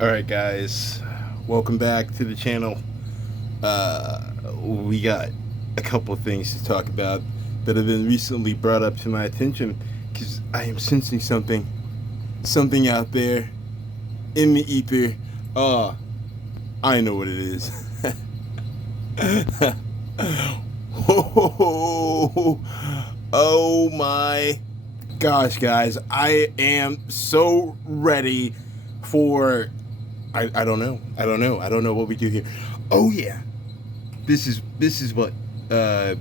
Alright guys, welcome back to the channel. We got a couple of things to talk about that have been recently brought up to my attention because I am sensing something out there in the ether. I know what it is. Oh my gosh guys, I am so ready for I don't know. I don't know what we do here. Oh yeah. This is what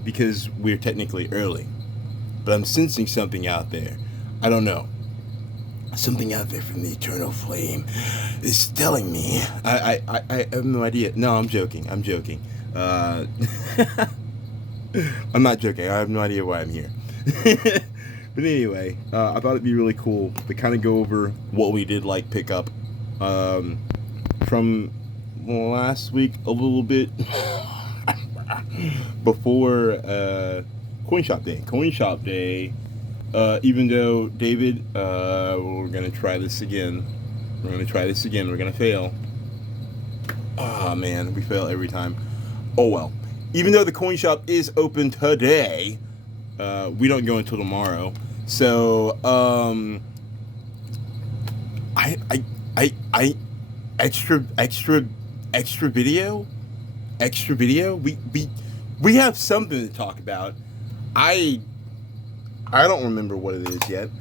because we're technically early. But I'm sensing something out there. I don't know. Something out there from the eternal flame is telling me. I have no idea. No, I'm joking. I'm not joking. I have no idea why I'm here. But anyway, I thought it'd be really cool to kind of go over what we did pick up from last week a little bit before Coin Shop Day. Even though David, we're gonna try this again. We're gonna fail. Ah man, we fail every time. Oh well. Even though the coin shop is open today, we don't go until tomorrow. So I extra video. We have something to talk about. I don't remember what it is yet.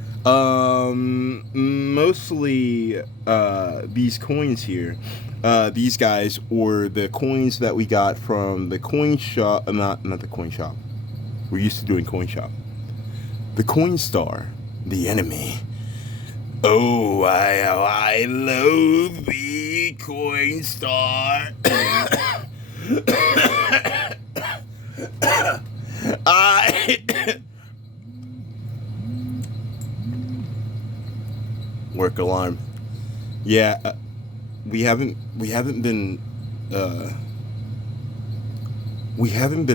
Mostly these coins here. These guys, or the coins that we got from the coin shop. Not the coin shop. We're used to doing coin shop. The Coin Star, the enemy. Oh, I loathe the Coin Star. Work alarm. Yeah, we haven't been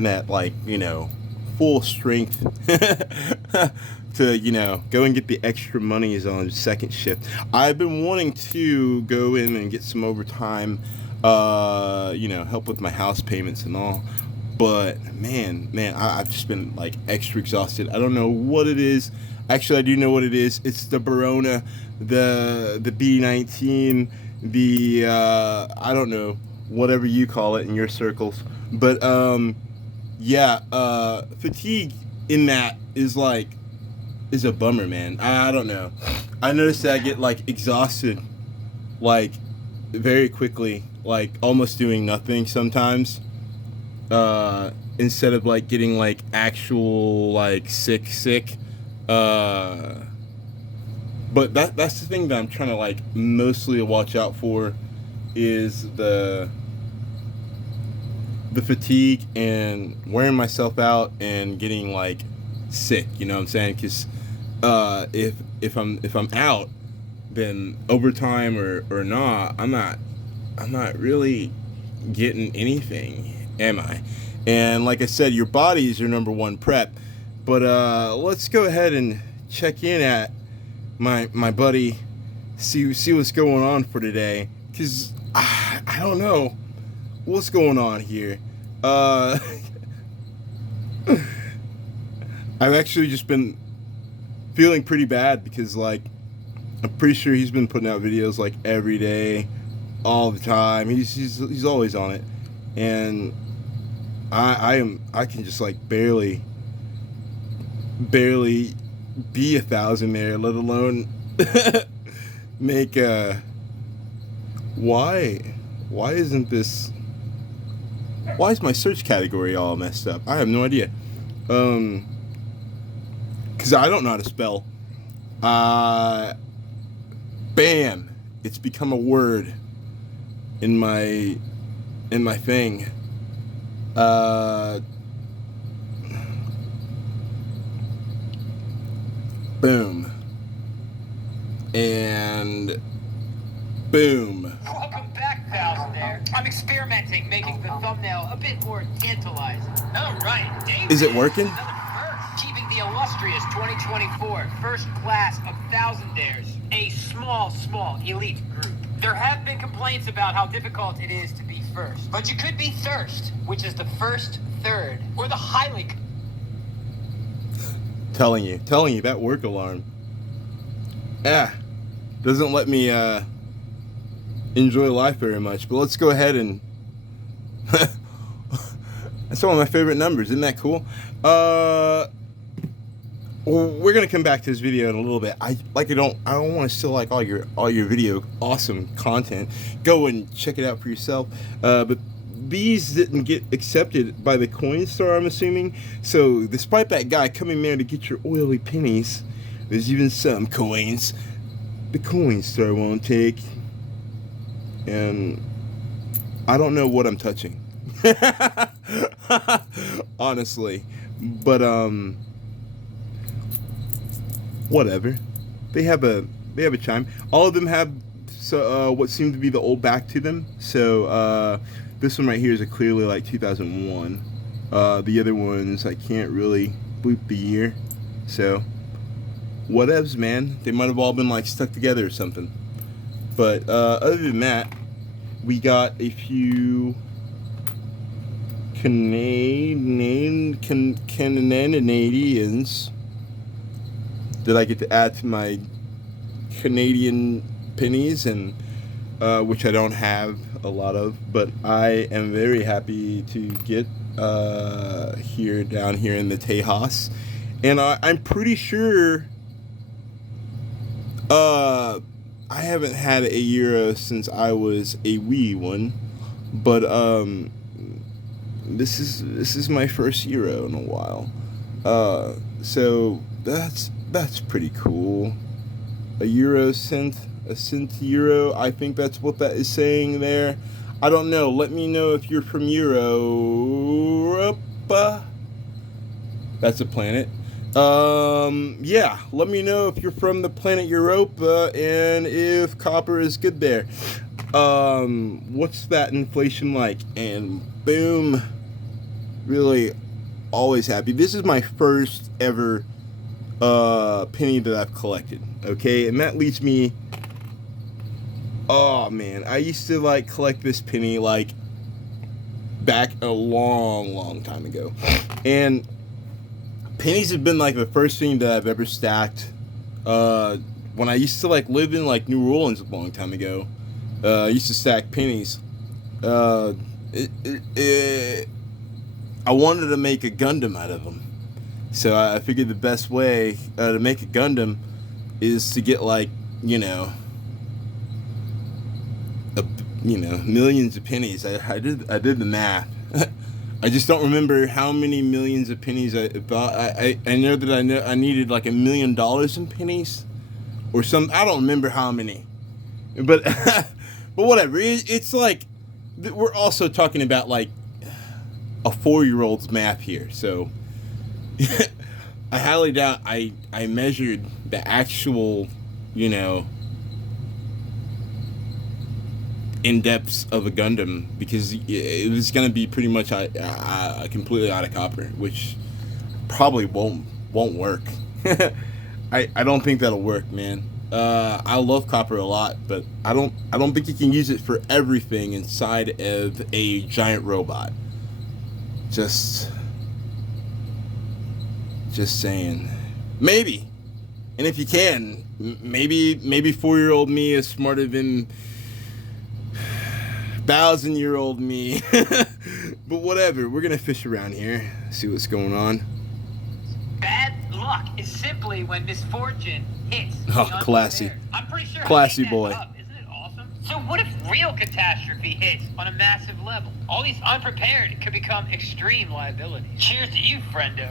at full strength to go and get the extra monies on second shift. I've been wanting to go in and get some overtime, help with my house payments and all, but man, I've just been extra exhausted. I don't know what it is. Actually, I do know what it is. It's the Barona, the B19, the I don't know, whatever you call it in your circles, but fatigue in that is a bummer, man. I don't know. I noticed that I get exhausted very quickly, almost doing nothing sometimes, instead of getting actual sick. But that's the thing that I'm trying to mostly watch out for, is the fatigue and wearing myself out and getting sick, you know what I'm saying? Because if I'm out, then overtime or not, I'm not really getting anything, am I? And like I said, your body is your number one prep. But let's go ahead and check in at my buddy, see what's going on for today, because I don't know what's going on here. I've actually just been feeling pretty bad because I'm pretty sure he's been putting out videos every day, all the time. He's always on it, and I can just barely be 1,000 there, let alone make why is my search category all messed up? I have no idea. Because I don't know how to spell. Bam! It's become a word in my thing. Boom. And boom. Welcome back, pals there. I'm experimenting, making the thumbnail a bit more tantalizing. All right, Dave. Is it working? Keeping the illustrious 2024 first class of thousandaires, a small elite group. There have been complaints about how difficult it is to be first. But you could be thirst, which is the first third, or the highly... Telling you, that work alarm. Doesn't let me enjoy life very much. But let's go ahead and... That's one of my favorite numbers. Isn't that cool? We're gonna come back to this video in a little bit. I don't want to steal like all your video awesome content. Go and check it out for yourself. But these didn't get accepted by the coin store, I'm assuming. So despite that guy coming there to get your oily pennies, there's even some coins the coin store won't take. And I don't know what I'm touching. Honestly. But whatever. They have a chime. All of them have what seem to be the old back to them. So this one right here is clearly like 2001. The other ones I can't really boot the year. So whatevs, man. They might have all been like stuck together or something. But other than that, we got a few Canadians that I get to add to my Canadian pennies, and which I don't have a lot of, but I am very happy to get down here in the Tejas, and I'm pretty sure I haven't had a euro since I was a wee one, but this is my first euro in a while, so that's pretty cool. A euro cent, a cent euro. I think that's what that is saying there. I don't know. Let me know if you're from Europa. That's a planet. Yeah. Let me know if you're from the planet Europa and if copper is good there. What's that inflation like? And boom. Really, always happy. This is my first ever penny that I've collected. Okay, and that leads me. Oh man, I used to like collect this penny like back a long time ago, and pennies have been like the first thing that I've ever stacked. When I used to like live in like New Orleans a long time ago, I used to stack pennies. I wanted to make a Gundam out of them, so I figured the best way to make a Gundam is to get like millions of pennies. I did the math. I just don't remember how many millions of pennies I bought. I know that I needed like $1 million in pennies or some. I don't remember how many, but but whatever. It's like we're also talking about like a 4-year-old's math here. So I highly doubt I measured the actual in-depths of a Gundam, because it was going to be pretty much completely out of copper, which probably won't work. I don't think that'll work, man. I love copper a lot, but I don't think you can use it for everything inside of a giant robot. Just saying. Maybe. And if you can, maybe 4-year-old me is smarter than 1,000-year-old me. But whatever, we're gonna fish around here, see what's going on. Bad luck is simply when misfortune hits. Oh, classy. I'm pretty sure classy boy. Isn't it awesome? So what if real catastrophe hits on a massive level? All these unprepared could become extreme liabilities. Cheers to you, friendo.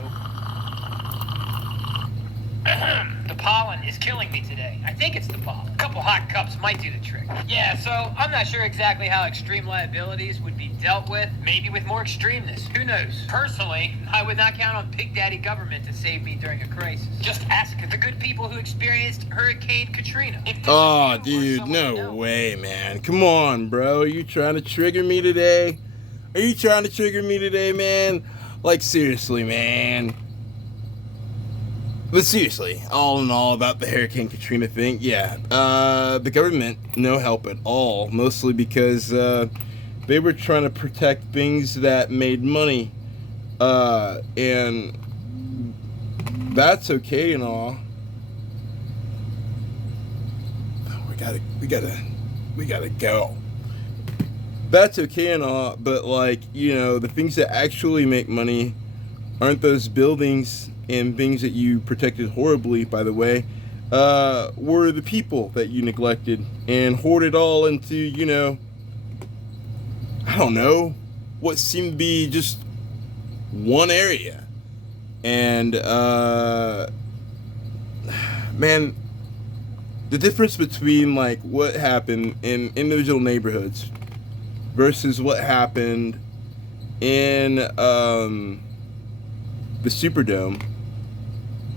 The pollen is killing me today. I think it's the pollen. A couple hot cups might do the trick. Yeah, so I'm not sure exactly how extreme liabilities would be dealt with. Maybe with more extremeness. Who knows? Personally, I would not count on Big Daddy government to save me during a crisis. Just ask the good people who experienced Hurricane Katrina. Oh, dude, no way, man. Come on, bro. Are you trying to trigger me today? Man? Like, seriously, man. But seriously, all in all about the Hurricane Katrina thing, yeah, the government, no help at all, mostly because they were trying to protect things that made money, and that's okay and all. We gotta go. That's okay and all, but like, you know, the things that actually make money aren't those buildings and things that you protected horribly, by the way, were the people that you neglected and hoarded all into, you know, I don't know, what seemed to be just one area. And, man, the difference between, like, what happened in individual neighborhoods versus what happened in, the Superdome.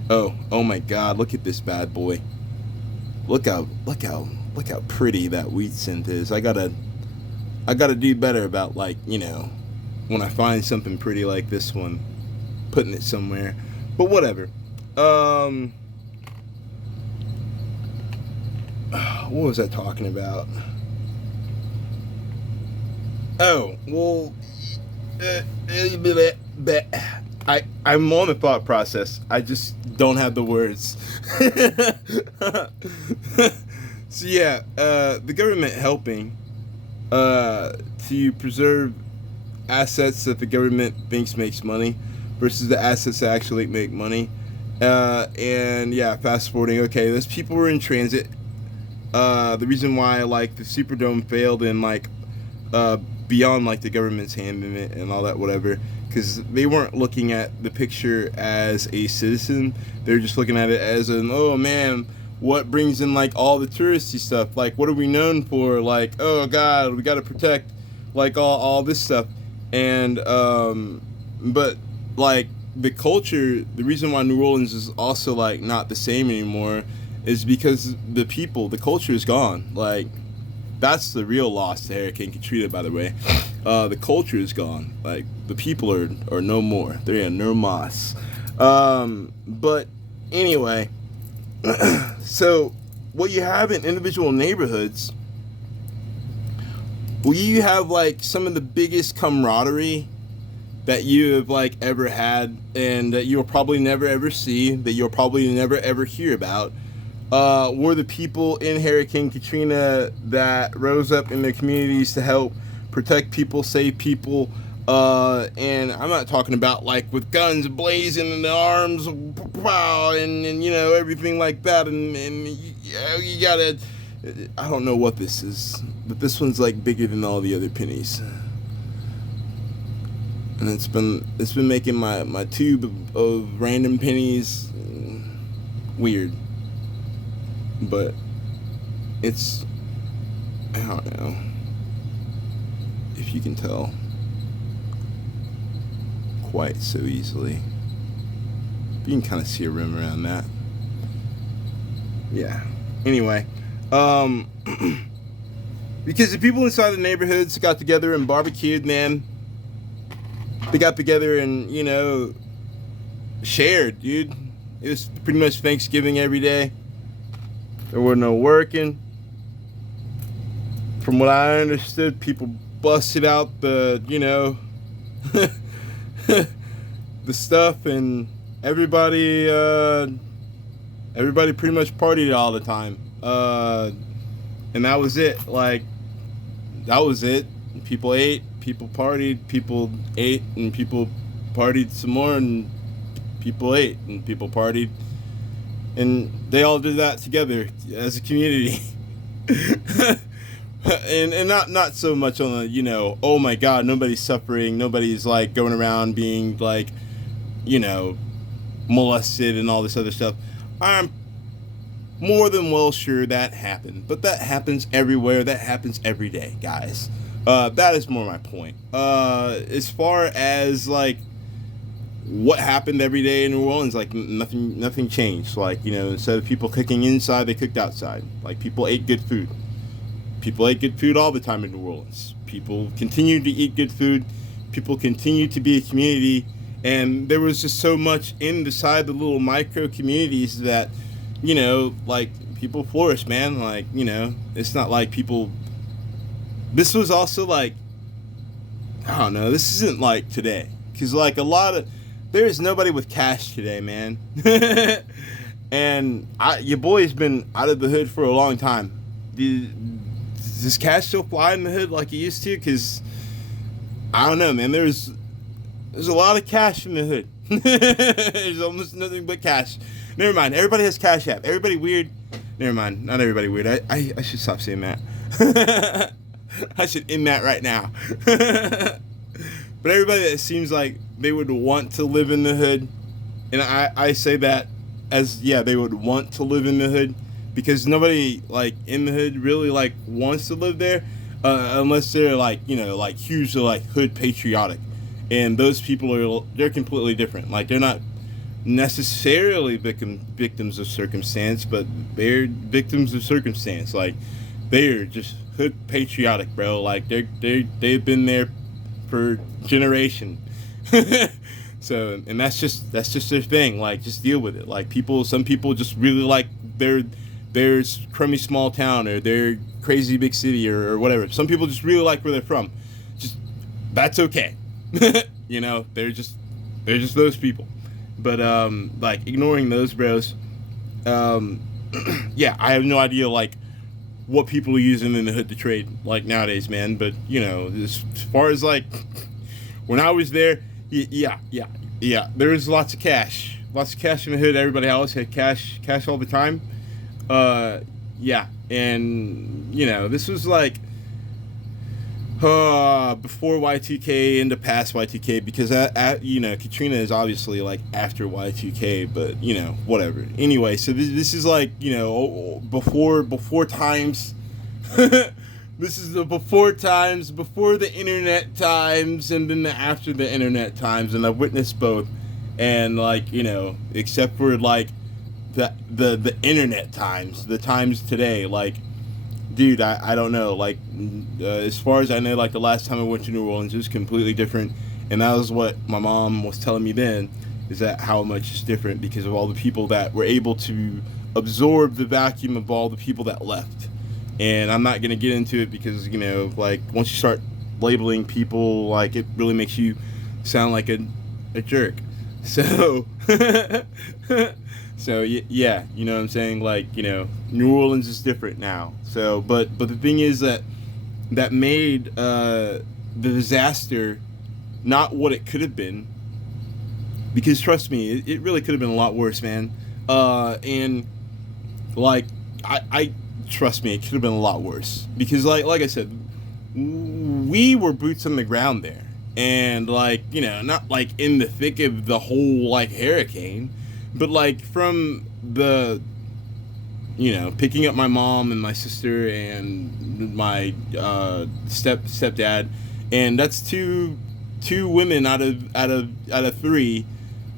Oh my God! Look at this bad boy. Look how pretty that wheat scent is. I gotta do better about, like, you know, when I find something pretty like this one, putting it somewhere. But whatever. What was I talking about? Oh, well, I'm on the thought process. I just don't have the words. So yeah, the government helping to preserve assets that the government thinks makes money versus the assets that actually make money. And yeah, fast forwarding. Okay, those people were in transit. The reason why, like, the Superdome failed and, like, beyond, like, the government's hand in it and all that, whatever, because they weren't looking at the picture as a citizen. They're just looking at it as an, oh man, what brings in, like, all the touristy stuff? Like, what are we known for? Like, oh God, we got to protect, like, all this stuff. And but, like, the culture, the reason why New Orleans is also, like, not the same anymore is because the people, the culture is gone. Like, that's the real loss to Hurricane Katrina, by the way. The culture is gone. Like, the people are no more. They're no mas. But anyway, so what you have in individual neighborhoods, well, you have, like, some of the biggest camaraderie that you have, like, ever had, and that you'll probably never ever see, that you'll probably never ever hear about. Were the people in Hurricane Katrina that rose up in their communities to help protect people, save people, and I'm not talking about, like, with guns blazing and the arms, and you know, everything like that, and you gotta, I don't know what this is, but this one's, like, bigger than all the other pennies, and it's been making my tube of random pennies weird. But it's, I don't know if you can tell quite so easily. You can kind of see a rim around that. Yeah. Anyway, because the people inside the neighborhoods got together and barbecued, man. They got together and, you know, shared, dude. It was pretty much Thanksgiving every day. There were no working. From what I understood, people busted out the, you know, the stuff, and everybody pretty much partied all the time. And that was it. Like, that was it. People ate, people partied, people ate, and people partied some more, and people ate, and people partied. And they all did that together as a community. and not so much on the, you know, oh my God, nobody's suffering, nobody's, like, going around being, like, you know, molested and all this other stuff. I'm more than well sure that happened. But that happens everywhere. That happens every day, guys. That is more my point. As far as, like, what happened every day in New Orleans, like, nothing changed. Like, you know, instead of people cooking inside, they cooked outside. Like, people ate good food. People ate good food all the time in New Orleans. People continued to eat good food. People continued to be a community, And there was just so much inside the little micro communities that, like people flourish, man. Like, it's not like people. This was also like, I don't know. This isn't like today, because like there is nobody with cash today, man. And your boy's been out of the hood for a long time. Does cash still fly in the hood like it used to? Because I don't know, man. There's a lot of cash in the hood. There's almost nothing but cash. Never mind. Everybody has Cash App. Everybody weird. Never mind. Not everybody weird. I should stop saying that. I should end that right now. But everybody that seems like they would want to live in the hood, and I say that as, yeah, they would want to live in the hood, because nobody like in the hood really like wants to live there, unless they're like, like hugely like hood patriotic, and those people they're completely different. Like, they're not necessarily victims of circumstance, but they're victims of circumstance. Like, they're just hood patriotic, bro. Like, they've been there for generation. So, and that's just their thing. Like, just deal with it. Like, some people just really like their crummy small town, or their crazy big city, or whatever. Some people just really like where they're from. Just, that's okay. They're just those people. But like, ignoring those bros, yeah, I have no idea like what people are using in the hood to trade like nowadays, man. But as far as like when I was there, yeah, there was lots of cash in the hood. Everybody always had cash all the time. Yeah, and this was like before Y2K into past Y2K, because Katrina is obviously like after Y2K, but whatever. Anyway, so this is like before times. This is the before times, before the internet times, and then the after the internet times, and I've witnessed both. And like, except for like the internet times, the times today, like, dude, I don't know. Like, as far as I know, like, the last time I went to New Orleans, it was completely different. And that was what my mom was telling me then, is that how much it's different because of all the people that were able to absorb the vacuum of all the people that left. And I'm not going to get into it because, like, once you start labeling people, like, it really makes you sound like a jerk. So, so yeah, you know what I'm saying? Like, New Orleans is different now. So, but the thing is that made the disaster not what it could have been. Because trust me, it really could have been a lot worse, man. And like, I trust me, it could have been a lot worse. Because like I said, we were boots on the ground there. And like, not like in the thick of the whole like hurricane, but like from the, picking up my mom and my sister and my stepdad, and that's two women out of three.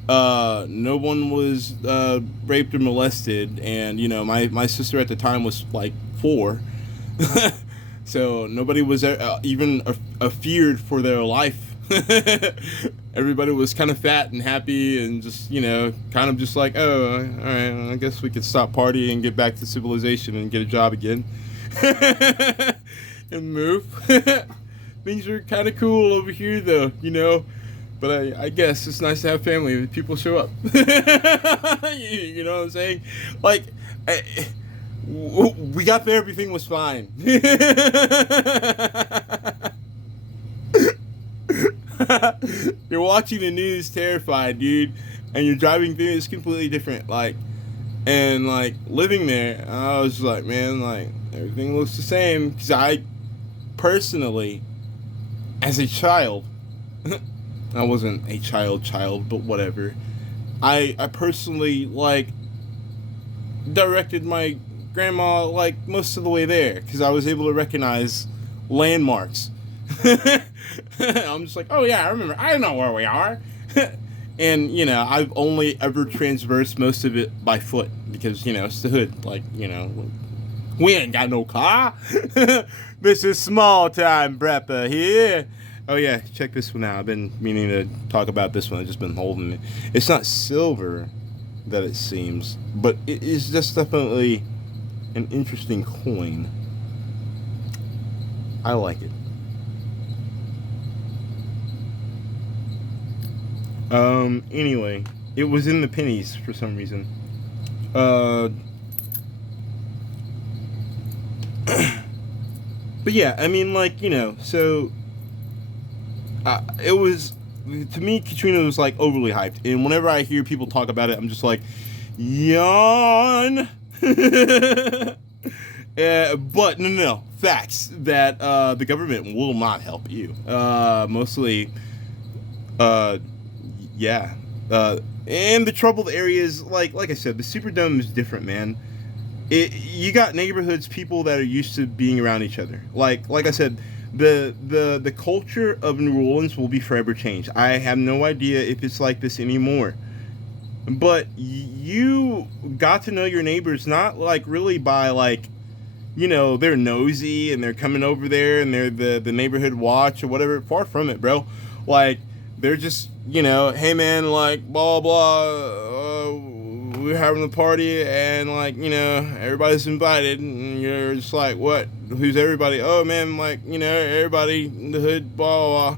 No one was raped or molested, and my sister at the time was like 4. So nobody was even feared for their life. Everybody was kind of fat and happy and just, kind of just like, oh, all right, I guess we could stop partying and get back to civilization and get a job again. And move. Things are kind of cool over here, though, But I guess it's nice to have family when people show up. You know what I'm saying? Like, we got there, everything was fine. You're watching the news terrified, dude, and you're driving through, it's completely different. Like, and like living there, I was like, man, like everything looks the same. Because I personally, as a child, I wasn't a child, but whatever. I personally like directed my grandma like most of the way there because I was able to recognize landmarks. I'm just like, oh yeah, I remember. I know where we are. And I've only ever transversed most of it by foot because it's the hood. Like we ain't got no car. This is small time prepper here. Oh yeah, check this one out. I've been meaning to talk about this one. I've just been holding it. It's not silver that it seems, but it is just definitely an interesting coin. I like it. Anyway, it was in the pennies for some reason. Uh, but yeah, I mean, like, so it was, to me, Katrina was like overly hyped, and whenever I hear people talk about it, I'm just like, yawn. But no, facts that the government will not help you. Mostly, uh, yeah. And the troubled areas, like I said, the Superdome is different, man. You got neighborhoods, people that are used to being around each other. Like I said, the culture of New Orleans will be forever changed. I have no idea if it's like this anymore. But you got to know your neighbors not like really by like, they're nosy and they're coming over there and they're the neighborhood watch or whatever. Far from it, bro. Like, they're just, hey man, like, blah, blah, we're having a party and, like, everybody's invited. And you're just like, what? Who's everybody? Oh, man, like, everybody in the hood, blah, blah,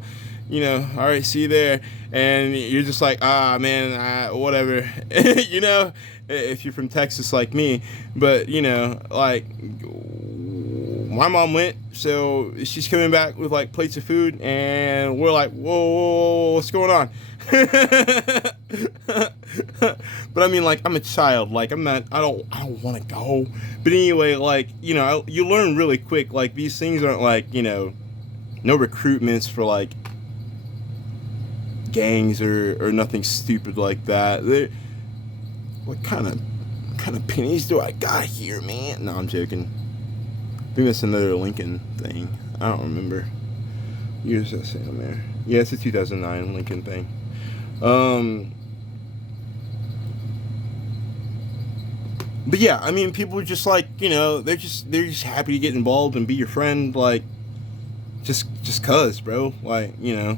blah. All right, see you there. And you're just like, man, whatever. If you're from Texas like me. But, like, my mom went, so she's coming back with, like, plates of food, and we're like, whoa, what's going on? But I mean, like, I'm a child. Like, I don't want to go. But anyway, like, you learn really quick. Like, these things aren't, like, no recruitments for, like, gangs or nothing stupid like that. What kind of pennies do I got here, man? No, I'm joking. I think that's another Lincoln thing. I don't remember. Years that say on there. Yeah, it's a 2009 Lincoln thing. But yeah, I mean, people are just like, they're just happy to get involved and be your friend, like, just cuz, bro. Like, you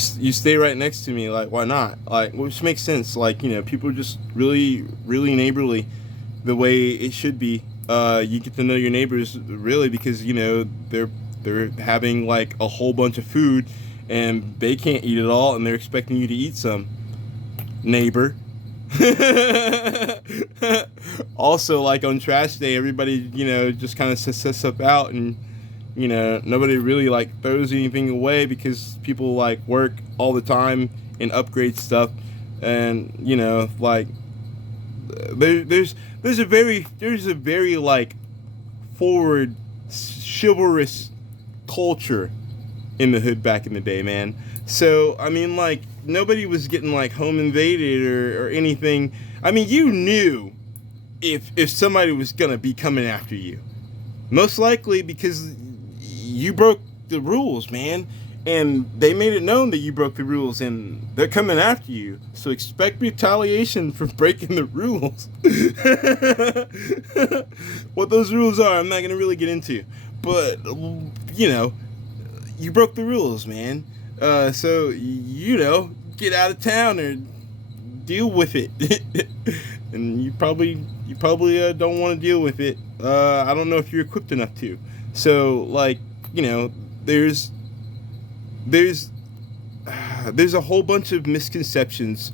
stay right next to me, like, why not? Like, which makes sense. Like, people are just really, really neighborly the way it should be. You get to know your neighbors really because, they're having, like, a whole bunch of food and they can't eat it all and they're expecting you to eat some, neighbor. Also, like, on trash day, everybody, just kind of sets up out and, nobody really, like, throws anything away because people, like, work all the time and upgrade stuff. And, like, there's a very, like, forward, chivalrous culture in the hood back in the day, man. So, I mean, like, nobody was getting, like, home invaded or anything. I mean, you knew if somebody was gonna be coming after you. Most likely because you broke the rules, man. And they made it known that you broke the rules and they're coming after you. So expect retaliation for breaking the rules. What those rules are, I'm not going to really get into. But, you broke the rules, man. So, get out of town or deal with it. And you probably don't want to deal with it. I don't know if you're equipped enough to. So, like, there's a whole bunch of misconceptions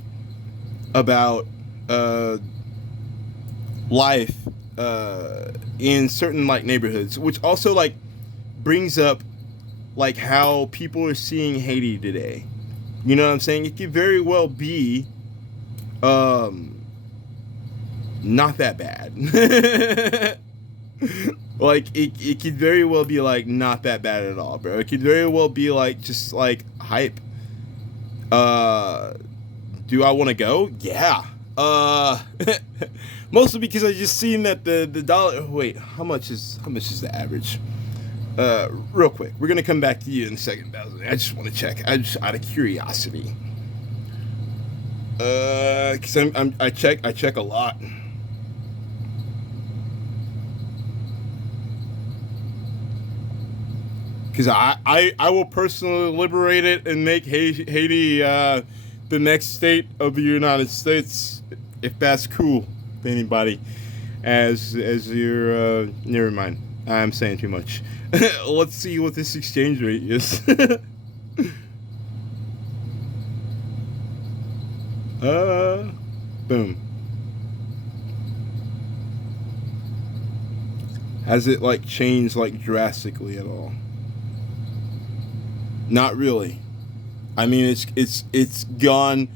about life in certain, like, neighborhoods, which also, like, brings up, like, how people are seeing Haiti today. You know what I'm saying? It could very well be not that bad. Like, it could very well be, like, not that bad at all, bro. It could very well be, like, just, like, hype. Do I want to go? Yeah. Mostly because I just seen that the dollar... Wait, how much is the average? Real quick. We're going to come back to you in a second, Bowser. I just want to check. Out of curiosity. Because I check a lot. Because I will personally liberate it and make Haiti the next state of the United States, if that's cool to anybody. As you're never mind. I'm saying too much. Let's see what this exchange rate is. Boom. Has it like changed like drastically at all? Not really. I mean, it's gone.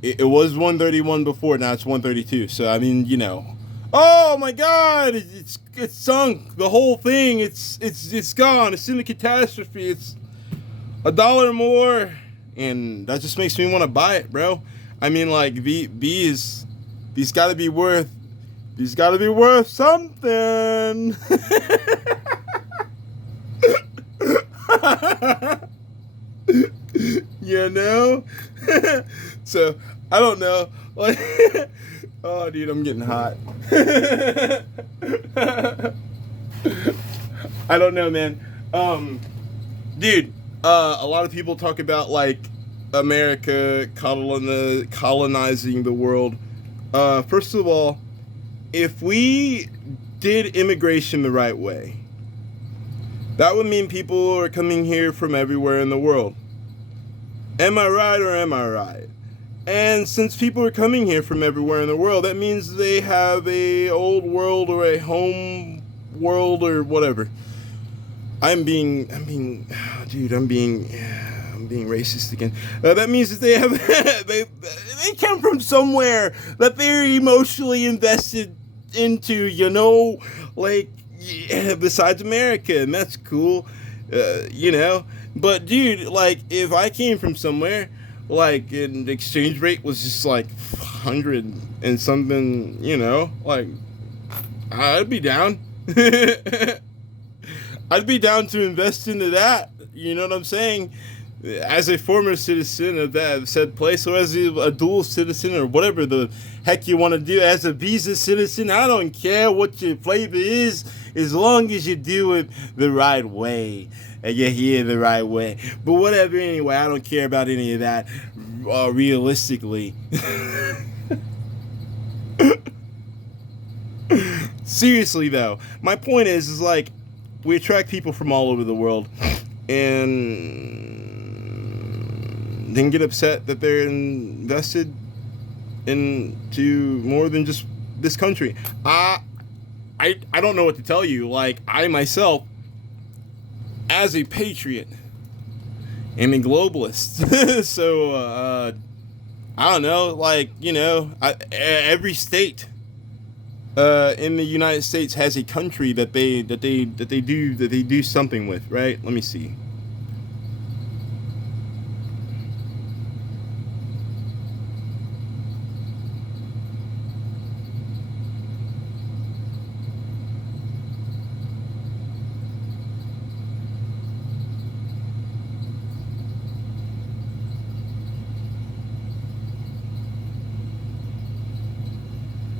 It was 131 before. Now it's 132. So I mean, you know. Oh my God! It's sunk. The whole thing. It's gone. It's in a catastrophe. It's $1 more, and that just makes me want to buy it, bro. I mean, like these got to be worth. These got to be worth something. You know? So, I don't know. Like, oh, dude, I'm getting hot. I don't know, man. Dude, a lot of people talk about, like, America colonizing the world. First of all, if we did immigration the right way, that would mean people are coming here from everywhere in the world. Am I right or am I right? And since people are coming here from everywhere in the world, that means they have a old world or a home world or whatever. I'm being racist again. That means that they have they come from somewhere that they're emotionally invested into, you know, like, yeah, besides America, and that's cool, you know. But dude, like, if I came from somewhere, like, and the exchange rate was just like 100 and something, you know, like, I'd be down. I'd be down to invest into that. You know what I'm saying? As a former citizen of that said place, or as a dual citizen, or whatever the heck you want to do, as a visa citizen, I don't care what your flavor is, as long as you do it the right way, and you're here the right way. But whatever, anyway, I don't care about any of that, realistically. Seriously, though, my point is like, we attract people from all over the world, and then get upset that they're invested into more than just this country. I don't know what to tell you. Like, I myself, as a patriot, am a globalist. So I don't know. Like, you know, every state in the United States has a country that they do something with, right? Let me see.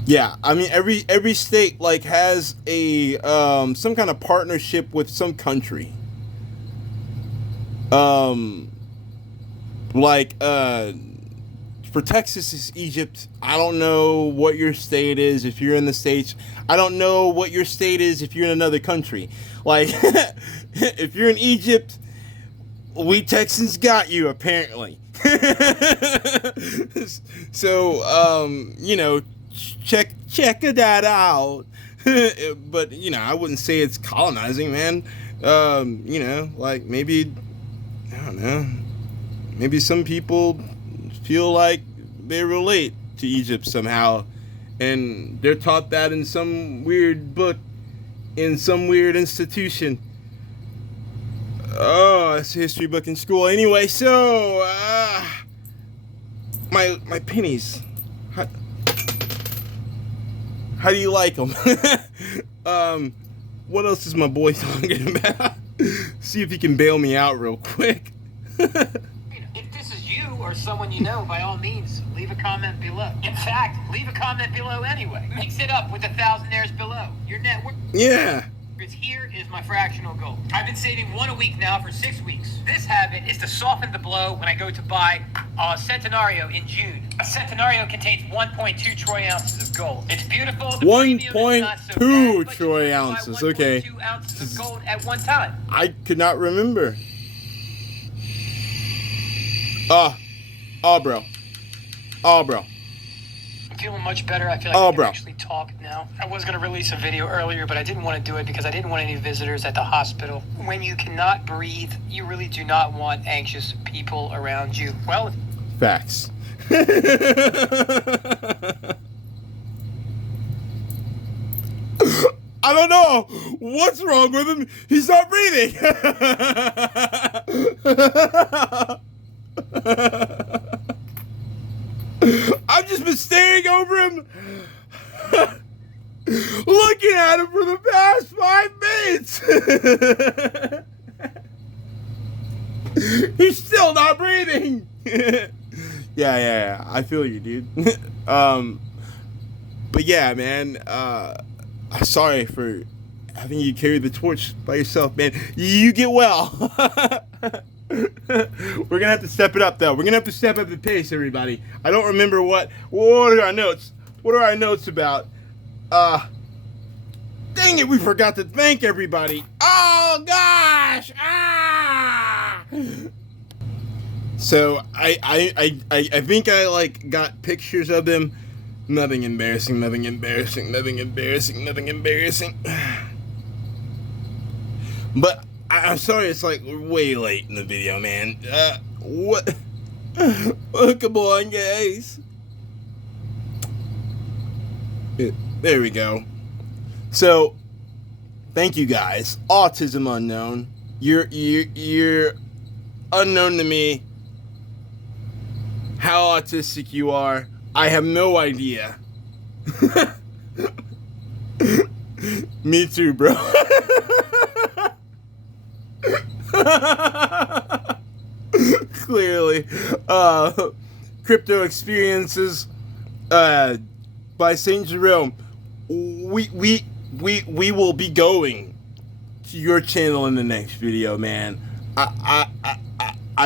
Yeah, I mean every state like has a some kind of partnership with some country. Like for Texas is Egypt. I don't know what your state is if you're in the States. I don't know what your state is if you're in another country. Like if you're in Egypt, we Texans got you apparently. So you know, check that out. But you know, I wouldn't say it's colonizing, man. You know, like maybe, I don't know, maybe some people feel like they relate to Egypt somehow, and they're taught that in some weird book, in some weird institution. Oh, it's a history book in school. Anyway, so my pennies. How do you like them? What else is my boy talking about? See if he can bail me out real quick. If this is you or someone you know, by all means, leave a comment below. In fact, leave a comment below anyway. Mix it up with the thousandaires below. Your network. Yeah. Here is my fractional gold. I've been saving one a week now for 6 weeks. This habit is to soften the blow when I go to buy a Centenario in June. A Centenario contains 1.2 troy ounces of gold. It's beautiful. 1.2 troy ounces. Okay. 1.2 ounces of gold at one time. I could not remember. Oh, bro. I'm feeling much better. I feel like I can actually talk now. I was going to release a video earlier, but I didn't want to do it because I didn't want any visitors at the hospital. When you cannot breathe, you really do not want anxious people around you. Well, facts. I don't know what's wrong with him. He's not breathing. I've just been staring over him, looking at him for the past 5 minutes. He's still not breathing. Yeah. I feel you, dude. But yeah, man. Sorry for having you carry the torch by yourself, man. You get well. We're gonna have to step it up, though. We're gonna have to step up the pace, everybody. I don't remember what are our notes. What are our notes about? Dang it, we forgot to thank everybody. Oh gosh! So I think I like got pictures of them. Nothing embarrassing. But I'm sorry, it's like way late in the video, man. What? Oh, come on, guys. There we go. So, thank you guys. Autism unknown. You're unknown to me. How autistic you are, I have no idea. Me too, bro. Clearly. Crypto experiences by Saint Jerome. We will be going to your channel in the next video, man. I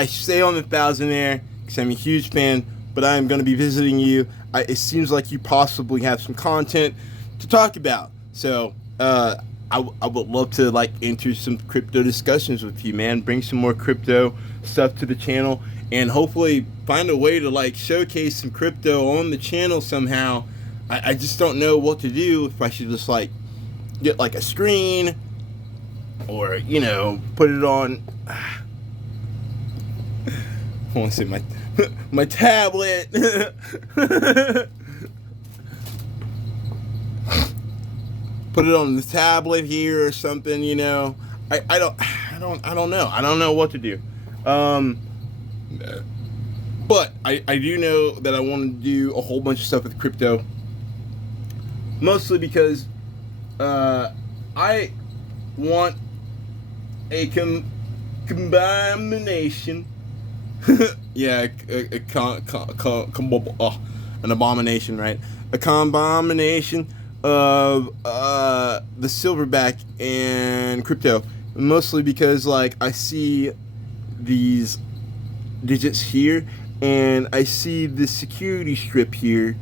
stay on the Thousandaire because I'm a huge fan, but I am going to be visiting you. It seems like you possibly have some content to talk about. So, I would love to like enter some crypto discussions with you, man. Bring some more crypto stuff to the channel, and hopefully find a way to like showcase some crypto on the channel somehow. I just don't know what to do. If I should just like get like a screen, or put it on. I want to say my tablet. Put it on the tablet here or something, I don't know. I don't know what to do. But I do know that I want to do a whole bunch of stuff with crypto. Mostly because I want a combination. Yeah, an abomination, right? A combination of the silverback and crypto, mostly because like I see these digits here and I see the security strip here,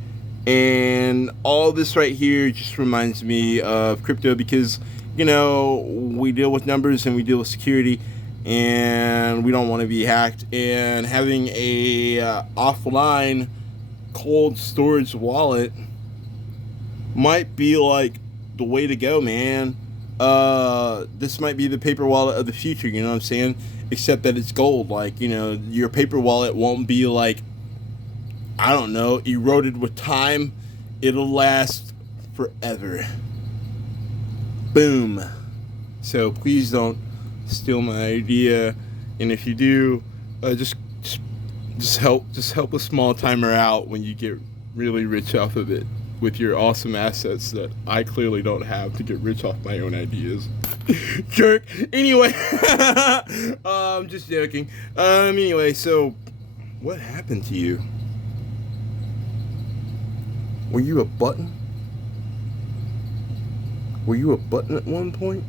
and all this right here just reminds me of crypto because we deal with numbers and we deal with security, and we don't want to be hacked, and having a offline cold storage wallet might be like the way to go, man. This might be the paper wallet of the future, you know what I'm saying? Except that it's gold. Like, your paper wallet won't be like, I don't know, eroded with time. It'll last forever. Boom. So please don't steal my idea, and if you do, just help a small timer out when you get really rich off of it with your awesome assets that I clearly don't have to get rich off my own ideas. Jerk. Anyway, I'm just joking. Anyway, so what happened to you? Were you a button? Were you a button at one point?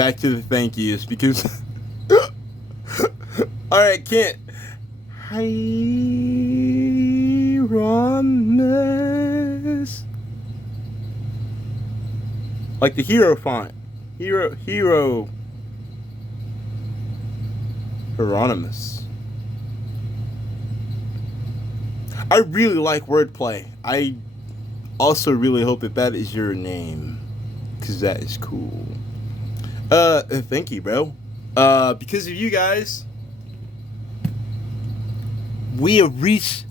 back to the thank yous because. All right, Kent. Hieronymus. Like the hero font. Hero. Hieronymus. I really like wordplay. I also really hope that is your name. Because that is cool. Thank you, bro. Because of you guys, we have reached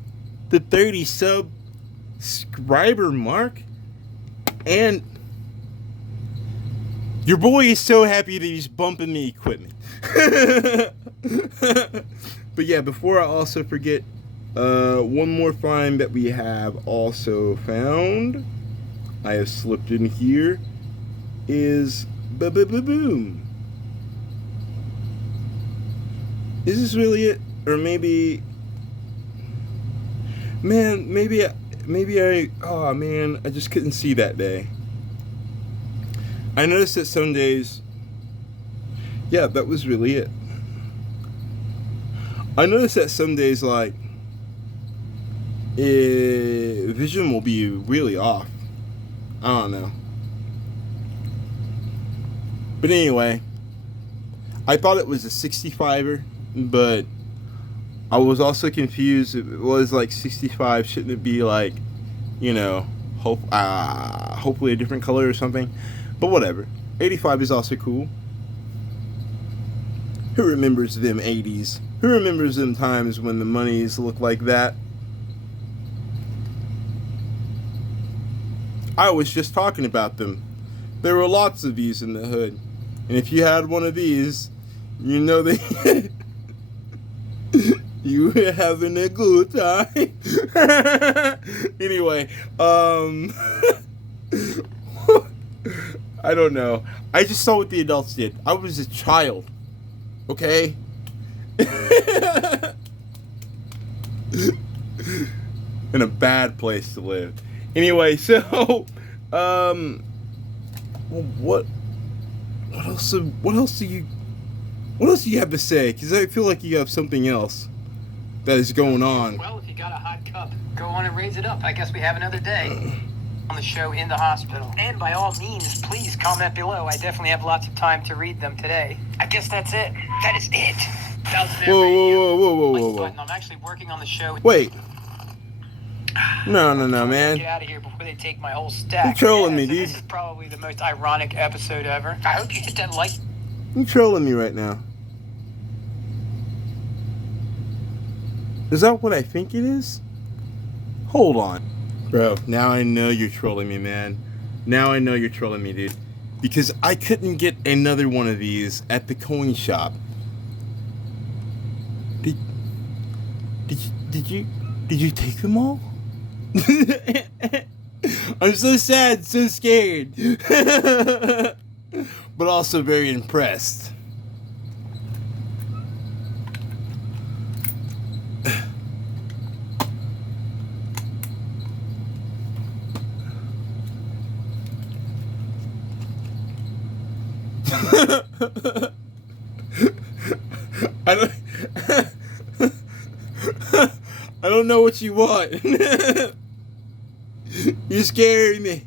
the 30 subscriber mark, and your boy is so happy that he's bumping the equipment. But yeah, before I also forget, one more find that we have also found, I have slipped in here, is boom. Is this really it? Or maybe... Man, maybe I... Oh, man, I just couldn't see that day. I noticed that some days... Yeah, that was really it. I noticed that some days, like... vision will be really off. I don't know. But anyway... I thought it was a 65er, but I was also confused. It was like 65. Shouldn't it be like, you know, hopefully a different color or something? But whatever. 85 is also cool. Who remembers them 80s? Who remembers them times when the monies looked like that? I was just talking about them. There were lots of these in the hood. And if you had one of these, you know that you were having a good time. Anyway, I don't know. I just saw what the adults did. I was a child. Okay? In a bad place to live. Anyway, so, what else do you have to say? Because I feel like you have something else that is going on. Well, if you got a hot cup, go on and raise it up. I guess we have another day on the show in the hospital. And by all means, please comment below. I definitely have lots of time to read them today. I guess that's it. That is it. Whoa. I'm actually working on the show. Wait. No, man. Get out of here before they take my whole stack. You're trolling me, dude. This is probably the most ironic episode ever. I hope you hit that like. You're trolling me right now. Is that what I think it is? Hold on. Bro, now I know you're trolling me, man. Now I know you're trolling me, dude. Because I couldn't get another one of these at the coin shop. Did you take them all? I'm so sad, so scared. But also very impressed. I don't know what you want. You're scaring me.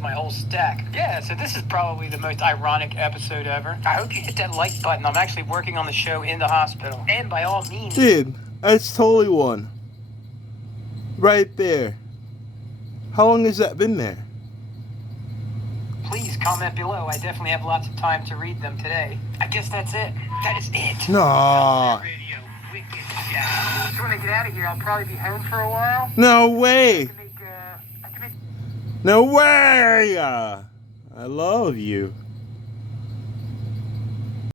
My whole stack. Yeah, so this is probably the most ironic episode ever. I hope you hit that like button. I'm actually working on the show in the hospital. And by all means... Dude, that's totally one. Right there. How long has that been there? Please comment below. I definitely have lots of time to read them today. I guess that's it. That is it. No. If you want to get out of here, I'll probably be home for a while. No way. I can make... No way. I love you.